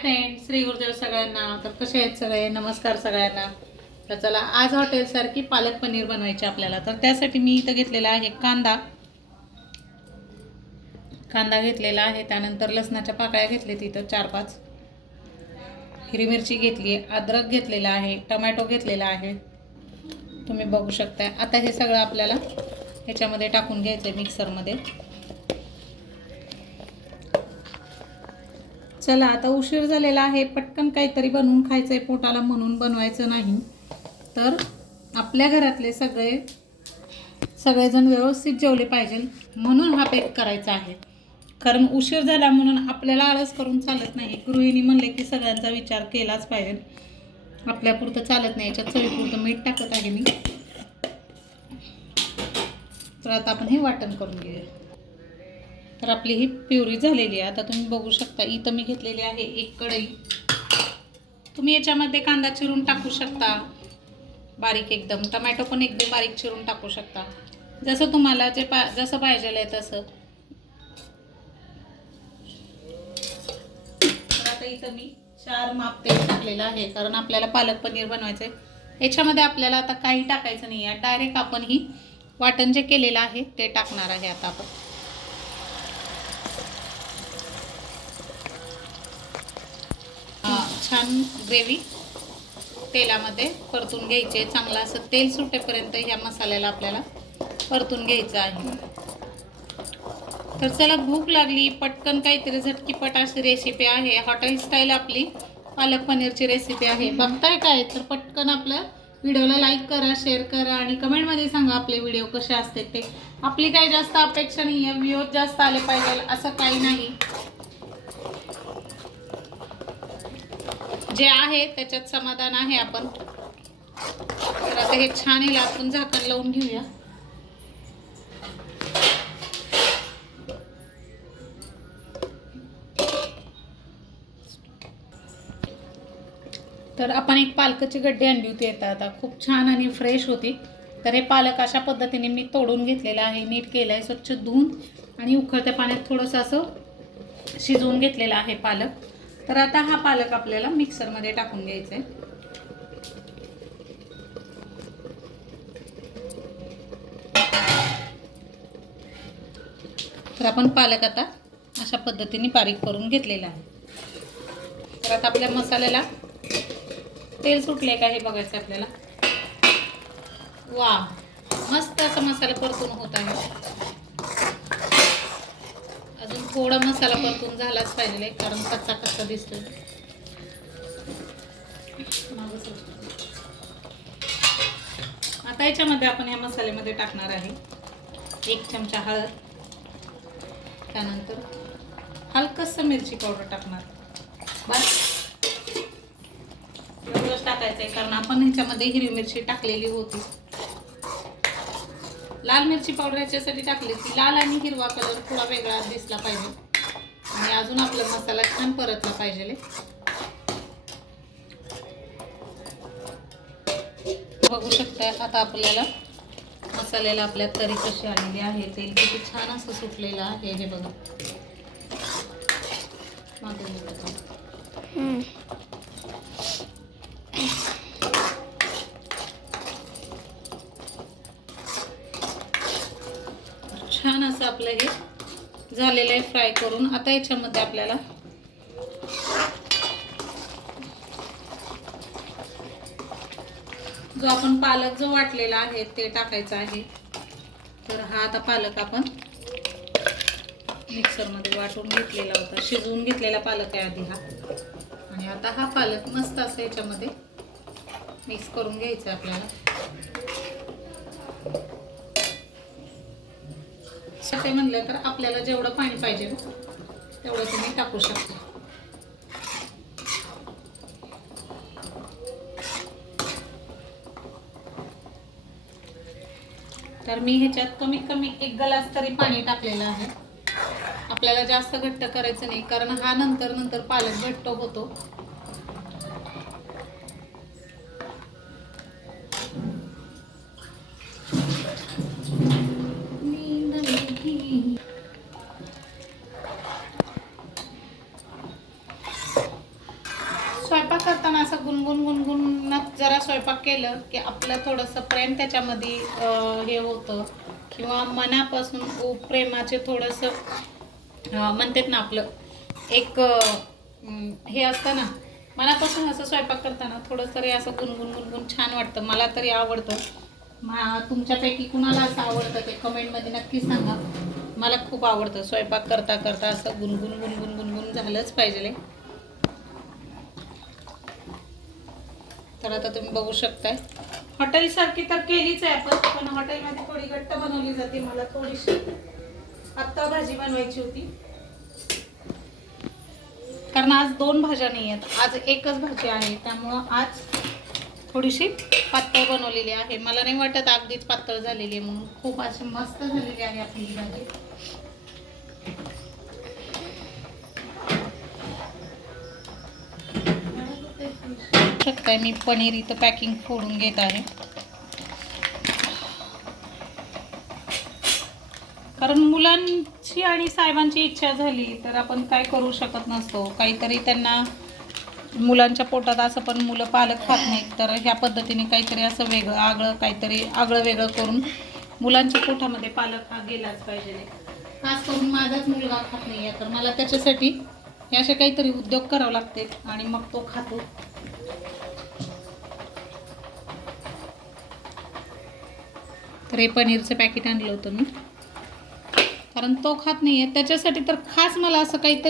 Friend Shri Gurudev सगळ्यांना. तर कसे आहेत सगळे? नमस्कार सगळ्यांना. तर चला आज हॉटेलसारखी पालक पनीर बनवायचे आपल्याला. तर त्यासाठी मी इथं घेतलेला आहे कांदा. कांदा घेतलेला आहे त्यानंतर लसणाच्या पाकळ्या घेतल्या तिथं चार पाच हिरवी मिरची घेतली आहे अद्रक घेतलेला आहे टमॅटो घेतलेला आहे. तुम्ही बघू शकता आता हे सगळं आपल्याला ह्याच्यामध्ये टाकून घ्यायचं आहे मिक्सरमध्ये चला आता उशीर झालेला आहे पटकन काहीतरी बनवून खायचं आहे पोटाला म्हणून बनवायचं नाही. तर आपल्या घरातले सगळे सगळेजण व्यवस्थित जेवले पाहिजे म्हणून हा पेक करायचा आहे. कारण उशीर झाला म्हणून आपल्याला आळस करून चालत नाही. गृहिणी म्हणले की सगळ्यांचा विचार केलाच पाहिजे. आपल्यापुरतं चालत नाही याच्यात चवीपुरतं मीठ टाकत आहे मी. तर आता आपण हे वाटण करून घेऊया. तर आपली ही प्युरी झालेली आहे. आता तुम्ही बघू शकता इथं मी घेतलेली आहे एक कढई. तुम्ही याच्यामध्ये कांदा चिरून टाकू शकता. बारीक एकदम. टमॅटो पण एकदम बारीक चिरून टाकू शकता. जसं तुम्हाला जे पा जसं पाहिजे आहे तसं. तर आता इथं मी चार माप तेल टाकलेलं आहे कारण आपल्याला पालक पनीर बनवायचं आहे याच्यामध्ये आपल्याला आता काही टाकायचं नाही आहे डायरेक्ट आपण ही वाटण जे केलेलं आहे ते टाकणार आहे आता आपण. छान ग्रेव्ही तेलामध्ये परतून घ्यायचे. चांगलं असं तेल सुटेपर्यंत ह्या मसाल्याला आपल्याला परतून घ्यायचं आहे. तर चला भूक लागली. पटकन काहीतरी झटकीपट अशी रेसिपी आहे. हॉटेल स्टाईल आपली पालक पनीरची रेसिपी आहे. बघताय काय? तर पटकन आपल्या व्हिडिओला लाईक करा शेअर करा आणि कमेंटमध्ये सांगा आपले व्हिडिओ कसे असते ते. आपली काही जास्त अपेक्षा नाही आहे व्ह्यूज जास्त आले पाहिजे. असं काही नाही. जे आहे त्याच्यात समाधान आहे आपण. तर आता हे छान येईल आपण झाकण लावून घेऊया. तर आपण एक पालकाची गड्डी आणली होती येता आता खूप छान आणि फ्रेश होती. तर हे पालक अशा पद्धतीने मी तोडून घेतलेलं आहे. नीट केलं आहे स्वच्छ धुवून आणि उकळत्या पाण्यात थोडंसं असं शिजवून घेतलेलं आहे पालक. तर आता हा पालक आपल्याला मिक्सरमध्ये टाकून घ्यायचा आहे. तर आपण पालक आता अशा पद्धतीने बारीक करून घेतलेला आहे. तर आता आपल्या मसाल्याला तेल सुटले का हे बघायचं आपल्याला? वा मस्त असा मसाला परतून होत आहे. अजून थोडा मसाला परतून झालाच पाहिजे कारण कच्चा कच्चा दिसतोय. आता याच्यामध्ये आपण या मसाल्यामध्ये टाकणार आहे एक चमचा हळद त्यानंतर हलकसं मिरची पावडर टाकणार. बस एवढंच टाकायचं आहे कारण आपण ह्याच्यामध्ये हिरवी मिरची टाकलेली होती. लाल मिरची पावडर याच्यासाठी टाकली की लाल आणि हिरवा कलर थोडा वेगळा दिसला पाहिजे. आणि अजून आपला मसाला छान परतला पाहिजे बघू शकता आता आपल्याला मसाल्याला आपल्या तरी कशी आलेली आहे. तेल किती छान असं सुटलेलं आहे. हे बघा. मागून बघा. छान असं आपलं हे झालेलं आहे फ्राय करून. आता याच्यामध्ये आपल्याला जो आपण पालक जो वाटलेला आहे ते टाकायचा आहे. तर हा आता पालक आपण मिक्सरमध्ये वाटून घेतलेला होता. शिजवून घेतलेला पालक आहे आधी हा. आणि आता हा पालक मस्त असं याच्यामध्ये मिक्स करून घ्यायचा आहे आपल्याला. ते म्हणलं तर आपल्याला जेवढं पाणी पाहिजे तेवढं तुम्ही टाकू शकता. तर मी ह्याच्यात कमीत कमी एक ग्लास तरी पाणी टाकलेलं आहे. आपल्याला जास्त घट्ट करायचं नाही कारण हा नंतर नंतर पालक घट्ट होतो. स्वयंपाक करताना असं गुणगुण गुणगुणत जरा स्वयंपाक केलं की आपलं थोडंसं प्रेम त्याच्यामध्ये हे होतं. किंवा मनापासून प्रेमाचे थोडंसं म्हणतात ना आपलं एक हे असतं ना मनापासून असं स्वयंपाक करताना थोडंसं तरी असं गुणगुण गुणगुण छान वाटतं. मला तरी आवडतं. मा तुमच्यापैकी कुणाला असं आवडतं ते कमेंटमध्ये नक्की सांगा. मला खूप आवडतं. स्वयंपाक करता करता असं गुणगुण गुणगुण गुणगुण झालंच पाहिजे. तर आता तुम्ही बघू शकताय. हॉटेलसारखी तर केलीच आहे आपण पण हॉटेलमध्ये थोडी घट्ट बनवली जाते मला थोडीशी. आत्ता भाजी बनवायची होती. कारण आज दोन भाज्या नाही आहेत आज एकच भाजी आहे त्यामुळं आज थोडीशी पातळ बनवलेली आहे. मला नाही वाटत अगदीच पातळ झालेली आहे म्हणून. खूप अशी मस्त झालेली आहे आपली भाजी. शकताय मी पनीर इथं पॅकिंग फोडून घेत आहे. कारण मुलांची आणि साहेबांची इच्छा झाली तर आपण काय करू शकत नसतो. काहीतरी त्यांना मुलांच्या पोटात असं पण मुलं पालक खात नाहीत तर ह्या पद्धतीने काहीतरी असं वेगळं आगळं काहीतरी आगळं वेगळं करून मुलांच्या पोटामध्ये पालक हा गेलाच पाहिजे. खास करून माझाच मुलगा खात नाही आहे तर मला त्याच्यासाठी हे असे काहीतरी उद्योग करावे लागते आणि मग तो खातो. तर हे पनीरचं पॅकेट आणलं होतं मी. कारण तो खात नाही आहे त्याच्यासाठी तर खास मला असं काहीतरी